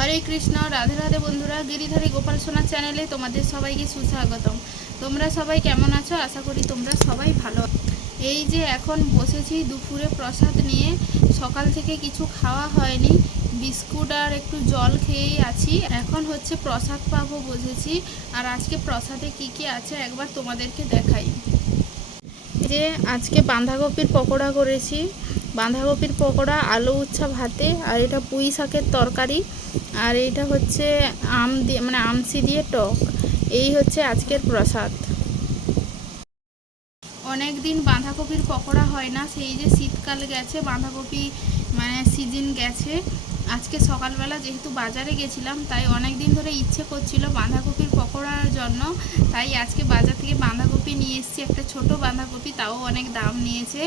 হরে কৃষ্ণ, রাধে রাধে বন্ধুরা, গিরিধারী গোপাল সোনা চ্যানেলে তোমাদের সবাইকে সুস্বাগতম। তোমরা সবাই কেমন আছো? আশা করি তোমরা সবাই ভালো এই যে এখন বসেছি দুপুরে প্রসাদ নিয়ে, সকাল থেকে কিছু খাওয়া হয়নি, বিস্কুট আর একটু জল খেয়েই আছি। এখন হচ্ছে প্রসাদ পাবো বসেছি, আর আজকে প্রসাদে কি কি আছে একবার তোমাদেরকে দেখাই। যে আজকে বাঁধাকপির পকোড়া করেছি বাঁধাকপির পকোড়া, আলু উচ্ছা ভাতে, আর এটা পুঁই শাকের তরকারি, আর এটা হচ্ছে আম দিয়ে মানে আমসি দিয়ে টক। এই হচ্ছে আজকের প্রসাদ। অনেক দিন বাঁধাকপির পকোড়া হয় না, সেই যে শীতকাল গেছে, বাঁধাকপি মানে সিজন গেছে আজকে সকালবেলা যেহেতু বাজারে গেছিলাম, তাই অনেক দিন ধরে ইচ্ছে করছিল বাঁধাকপির পকোড়ার জন্য। তাই আজকে বাজার থেকে বাঁধাকপি নিয়ে এসেছি, একটা ছোট বাঁধাকপি, তাও অনেক দাম নিয়েছে।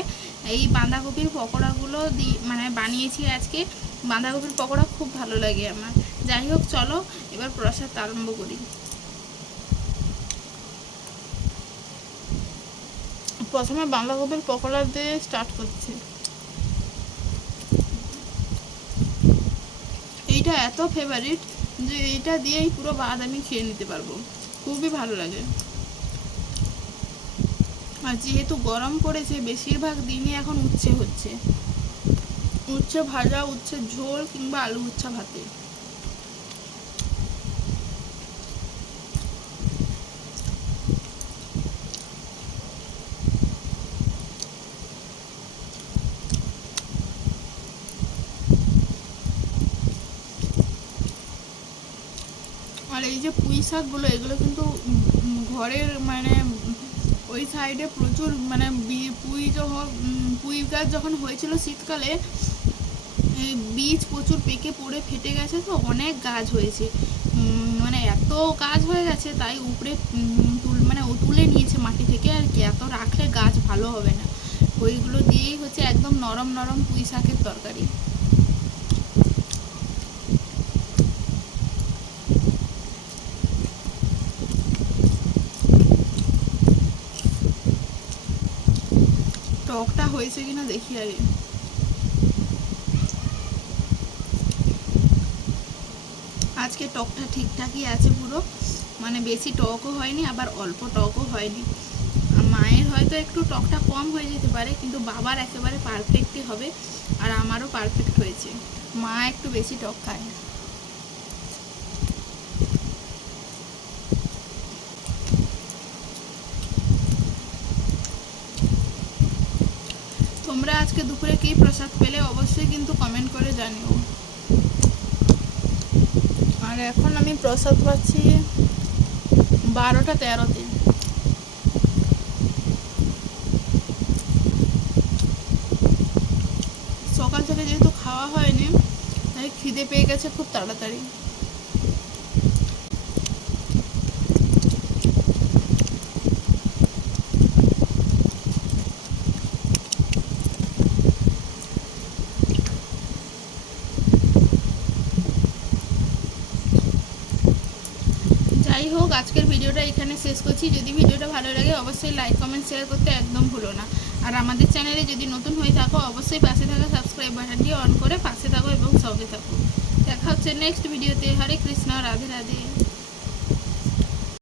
এই বাঁধাকপির পকোড়াগুলো দি মানে বানিয়েছি আজকে। বাঁধাকপির পকোড়া খুব ভালো লাগে আমার। যাই হোক, চলো, এবার প্রসাদ আরম্ভ করি। প্রথমে বাঁধাকপির পকোড়া দিয়ে স্টার্ট করছি। এইটা এত ফেভারিট যে এটা দিয়েই পুরো ভাত আমি খেয়ে নিতে পারব। খুবই ভালো লাগে। আর যেহেতু গরম পড়েছে, বেশিরভাগ দিনই এখন উচ্ছে হচ্ছে। উচ্ছে ভাজা, উচ্ছে ঝোল কিংবা আলু উচ্ছা ভাতে আর এই যে পুঁই শাকগুলো, এগুলো কিন্তু ঘরের মানে ওই সাইডে প্রচুর মানে পুঁই যখন পুঁই গাছ যখন হয়েছিল শীতকালে বীজ প্রচুর পেকে পড়ে ফেটে গেছে তো, অনেক গাছ হয়েছে। মানে এত গাছ হয়ে গেছে, তাই উপরে মানে ও তুলে নিয়েছে মাটি থেকে আর কি, এত রাখলে গাছ ভালো হবে না। ওইগুলো দিয়েই হচ্ছে একদম নরম নরম পুঁই শাকের তরকারি। টকটা হয়েছে কিনা দেখি আগে আজকে টকটা ঠিকঠাকই আছে পুরো। মানে বেশি টকও হয়নি, আবার অল্প টকও হয়নি। মায়ের হয়তো একটু টকটা কম হয়ে যেতে পারে, কিন্তু বাবার একেবারে পারফেক্টই হবে, আর আমারও পারফেক্ট হয়েছে। মা একটু বেশি টক খায় তোমরা আজকে দুপুরে কী প্রসাদ পেলে অবশ্যই কিন্তু কমেন্ট করে জানিও। আর এখন আমি প্রসাদ পাচ্ছি বারোটা তেরোতে। সকাল থেকে যেহেতু খাওয়া হয়নি, তাই খিদে পেয়ে গেছে খুব তাড়াতাড়ি। যাই হোক, আজকের ভিডিওটা এখানে শেষ করছি। যদি ভিডিওটা ভালো লাগে, অবশ্যই লাইক কমেন্ট শেয়ার করতে একদম ভুলো না। আর আমাদের চ্যানেলে যদি নতুন হয়ে থাকো, অবশ্যই পাশে থাকা সাবস্ক্রাইব বাটনটি অন করে পাশে থাকো এবং সঙ্গে থাকো। দেখা হচ্ছে নেক্সট ভিডিওতে হরে কৃষ্ণ, রাধে রাধে।